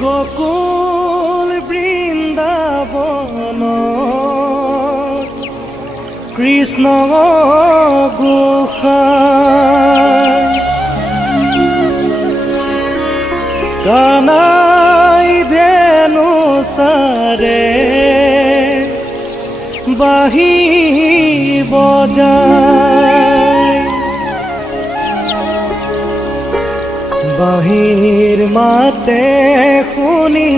গোকুল বৃন্দাবন কৃষ্ণ গোসাই কানাই ধেনু সারে বাহি বজায় বাহির মাতে শুনি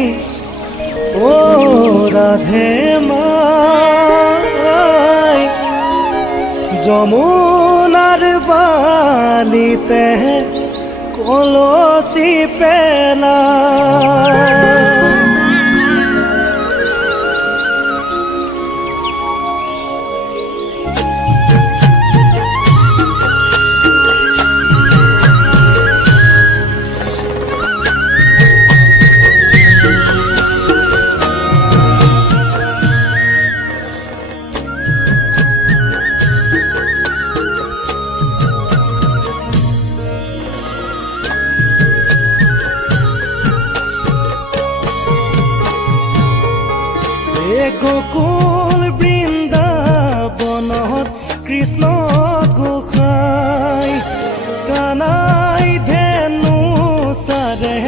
ও রাধে মাই যমুনার বালিতে কলসি পেলায় গোকুল বৃন্দাবনত কৃষ্ণ গোসাই কানাই ধেনু সাৰে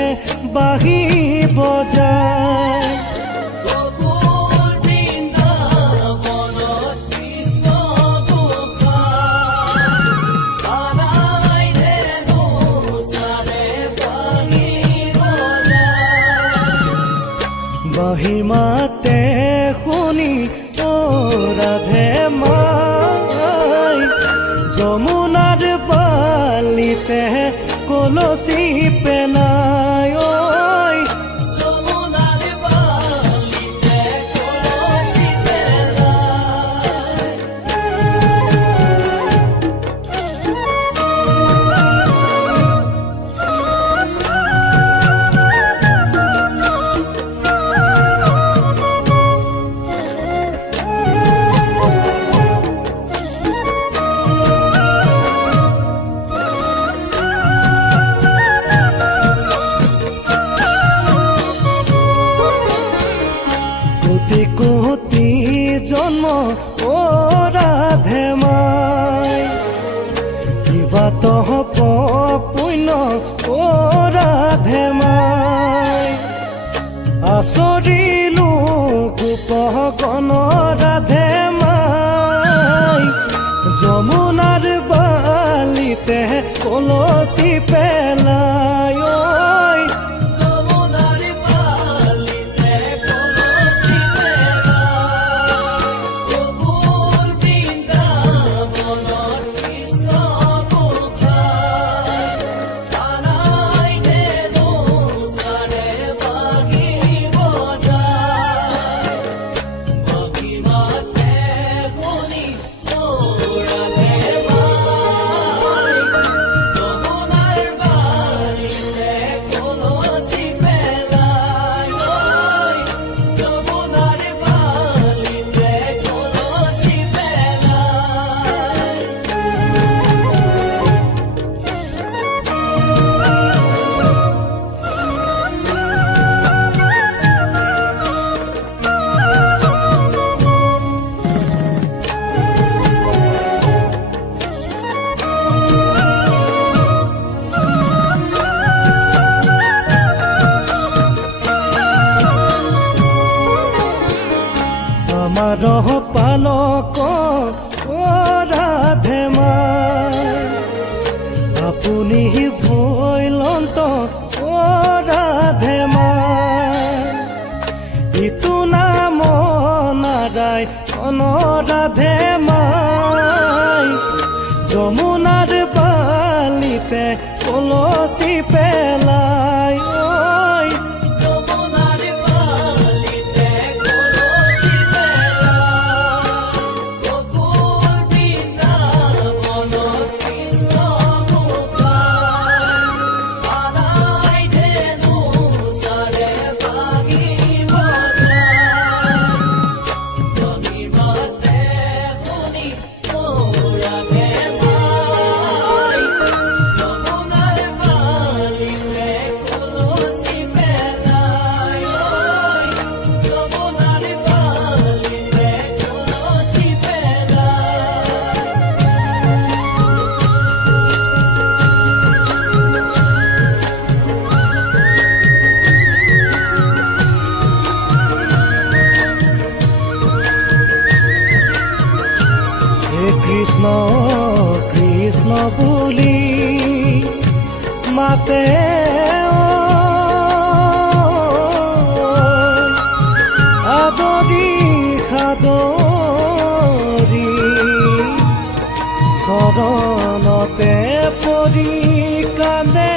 বাহি বজায় গোকুল বৃন্দাবনত কৃষ্ণ গোসাই কানাই ধেনু সাৰে বাহি বজায় বাহি মাতে শুনি ও রাধে মাই যমুনার বালিতে কলসি পেলায় যমুনার বালিতে কলসি পেলায় কোটি কোটি জন্ম ও রাধে মাই কিবা তহ পুণ্য ও রাধে মাই আচৰিলো গোপগণ ৰাধে মাই যমুনাৰ বালিতে কলসি পেলায় যমুনাৰ বালিতে কলসি পেলায় গোকুল বৃন্দাবনত কৃষ্ণ গোসাই কানাই ধেনু সাৰে বাহি বজায় বাহি মাতে শুনি ও ৰাধে মাই যমুনাৰ বালিতে কলসি পেলায় যমুনাৰ বালিতে কলসি পেলায় আমার পালক ও রাধে মাই আপুনি ভৈলন্ত ও রাধে মাই ইটো নাম নারায় রাধে মাই যমুনার বালিতে কলসি পেলায় যমুনার বালিতে কলসি পেলায় কৃষ্ণ কৃষ্ণ বুলি মাতে আদৰি সাদৰি চৰণতে পৰি কান্দে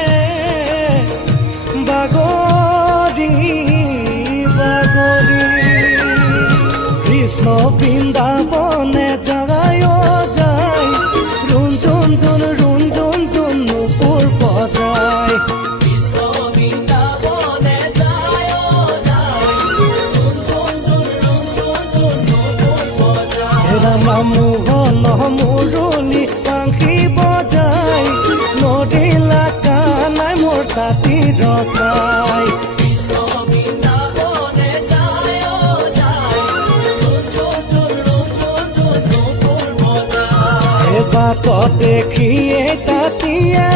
বাগৰি বাগৰি কৃষ্ণ বৃন্দাবনে যায় যায় ৰুঞ্জুন জুন নুপুৰ বজায় কৃষ্ণ বৃন্দাবনে যায় যায় নুপুৰ বজায় মোহন মুৰুলি পাখি বজাই নদীলা কানাই মোৰ তাঁতি ৰখাই কৃষ্ণ বৃন্দাবনে যায় যায় নুপুৰ বজায় বাটত দেখিয়ে তাঁতিয়ে